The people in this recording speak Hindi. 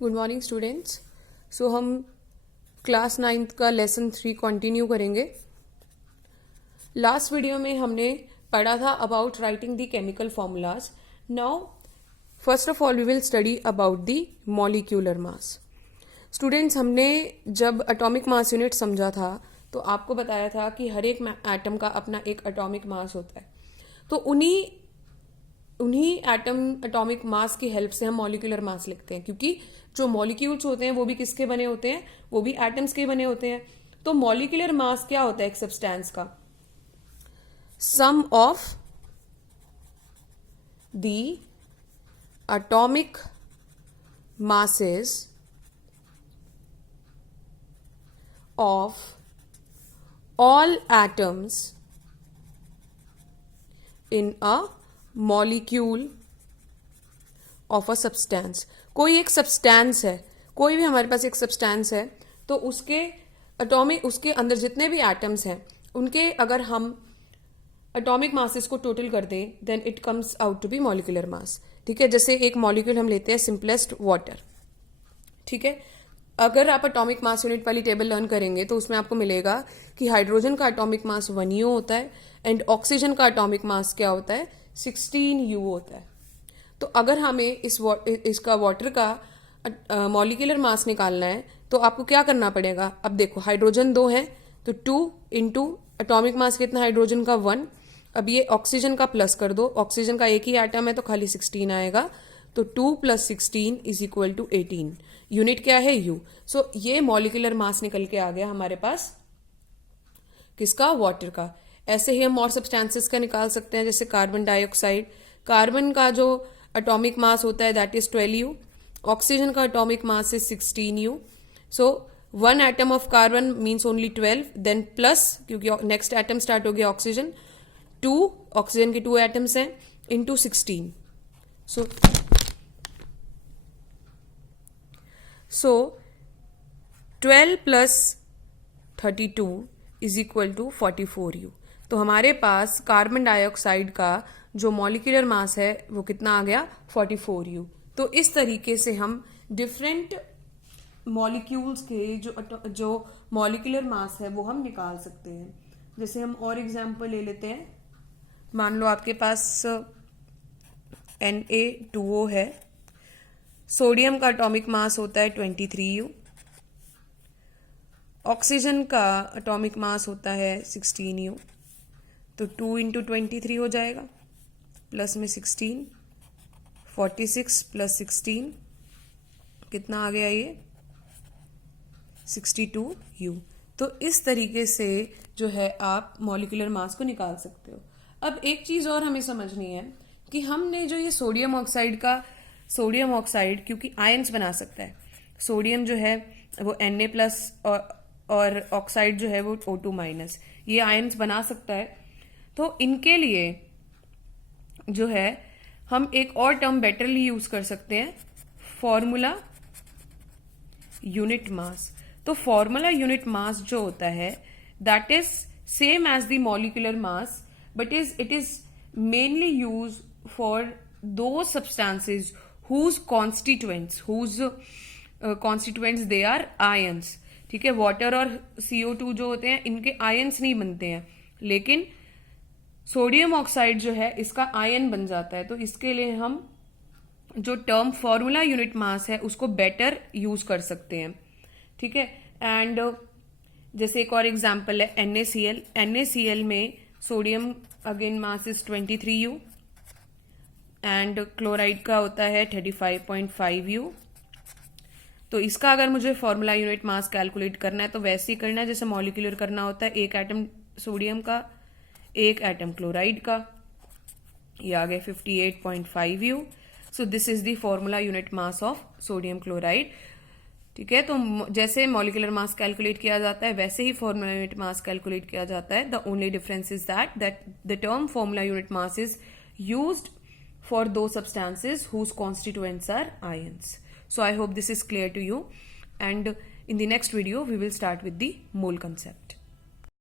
Good morning students. सो हम क्लास 9th का लेसन 3 कंटिन्यू करेंगे। लास्ट वीडियो में हमने पढ़ा था about writing the chemical formulas. Now first of all we will study about the molecular mass. Students, हमने जब एटॉमिक मास यूनिट समझा था तो आपको बताया था कि हर एक एटम का अपना एक एटॉमिक मास होता है। तो उन्हीं एटॉमिक मास की हेल्प से हम मॉलिक्यूलर मास लिखते हैं, क्योंकि जो मॉलिक्यूल्स होते हैं वो भी किसके बने होते हैं, वो भी एटम्स के बने होते हैं। तो मॉलिक्यूलर मास क्या होता है एक सब्सटेंस का? Sum of the atomic masses of all atoms in a molecule of a substance। कोई एक सब्सटेंस है, कोई भी हमारे पास एक सब्सटेंस है, तो उसके अंदर जितने भी एटम्स हैं उनके अगर हम एटॉमिक मासेस को टोटल कर दें then it comes out to be molecular mass. ठीक है, जैसे एक मॉलिक्यूल हम लेते हैं सिंपलेस्ट वाटर। ठीक है, अगर आप एटॉमिक मास यूनिट वाली टेबल लर्न करेंगे तो उसमें आपको मिलेगा कि हाइड्रोजन का एटॉमिक मास 1U होता है एंड ऑक्सीजन का एटॉमिक मास क्या होता है, 16U होता है। तो अगर हमें इसका वाटर का मॉलिक्यूलर मास निकालना है तो आपको क्या करना पड़ेगा? अब देखो, हाइड्रोजन 2 है तो 2 इंटू एटॉमिक मास कितना हाइड्रोजन का 1। अब ये ऑक्सीजन का प्लस कर दो, ऑक्सीजन का एक ही एटम है तो खाली 16 आएगा। तो 2 + 16 इज इक्वल टू 18। यूनिट क्या है? U। सो ये मॉलिक्यूलर मास निकल के आ गया हमारे पास किसका? वाटर का। ऐसे ही हम और सब्सटेंसेस का निकाल सकते हैं, जैसे कार्बन डाइऑक्साइड। कार्बन का जो एटॉमिक मास होता है दैट इज 12U। ऑक्सीजन का atomic mass is 16U। So 1 atom of carbon means only 12, then plus, क्योंकि नेक्स्ट एटम स्टार्ट हो गया ऑक्सीजन, 2 ऑक्सीजन के 2 एटम्स हैं, into 16। So 12 + 32 is equal to 44U। तो हमारे पास कार्बन डाइऑक्साइड का जो मॉलिक्यूलर मास है वो कितना आ गया? 44U। तो इस तरीके से हम डिफरेंट मॉलिक्यूल्स के जो मॉलिक्यूलर मास है वो हम निकाल सकते हैं। जैसे हम और एग्जांपल ले लेते हैं। मान लो आपके पास Na2O है, सोडियम का एटॉमिक मास होता है 23U, ऑक्सीजन का एटॉमिक मास होता है 16U। तो 2 × 23 हो जाएगा, प्लस में 16, 46 + 16 कितना आ गया ये? 62U। तो इस तरीके से जो है आप मॉलिक्यूलर मास को निकाल सकते हो। अब एक चीज और हमें समझनी है कि हमने जो ये सोडियम ऑक्साइड क्योंकि आयंस बना सकता है। सोडियम जो है वो Na+ और ऑक्साइड जो है वो O2-, ये आयंस बना सकता है। तो इनके लिए जो है हम एक और टर्म बेटरली यूज कर सकते हैं, फॉर्मूला यूनिट मास। तो फॉर्मूला यूनिट मास जो होता है that is same as the molecular mass, but it is mainly used for those substances whose constituents they are ions। ठीक है, वाटर और CO2 जो होते हैं इनके आयंस नहीं बनते हैं, लेकिन सोडियम ऑक्साइड जो है इसका आयन बन जाता है। तो इसके लिए हम जो टर्म फॉर्मूला यूनिट मास है उसको बेटर यूज कर सकते हैं। ठीक है, एंड जैसे एक और एग्जांपल है NaCl। NaCl में sodium again mass is 23U and chloride का होता है 35.5U। तो इसका अगर मुझे फॉर्मूला यूनिट मास कैलकुलेट करना है तो वैसे ही करना है जैसे मॉलिक्यूलर करना होता है। एक एटम सोडियम का, एक एटम क्लोराइड का, ये आ गया 58.5U। So this is the formula unit mass of sodium chloride. ठीक है, तो जैसे मॉलिक्यूलर मास कैलकुलेट किया जाता है वैसे ही फॉर्मूला यूनिट मास कैलकुलेट किया जाता है। The only difference is that the term formula unit mass is used for दो substances whose constituents are ions. So I hope this is clear to you, and in the next video we will start with the mole concept.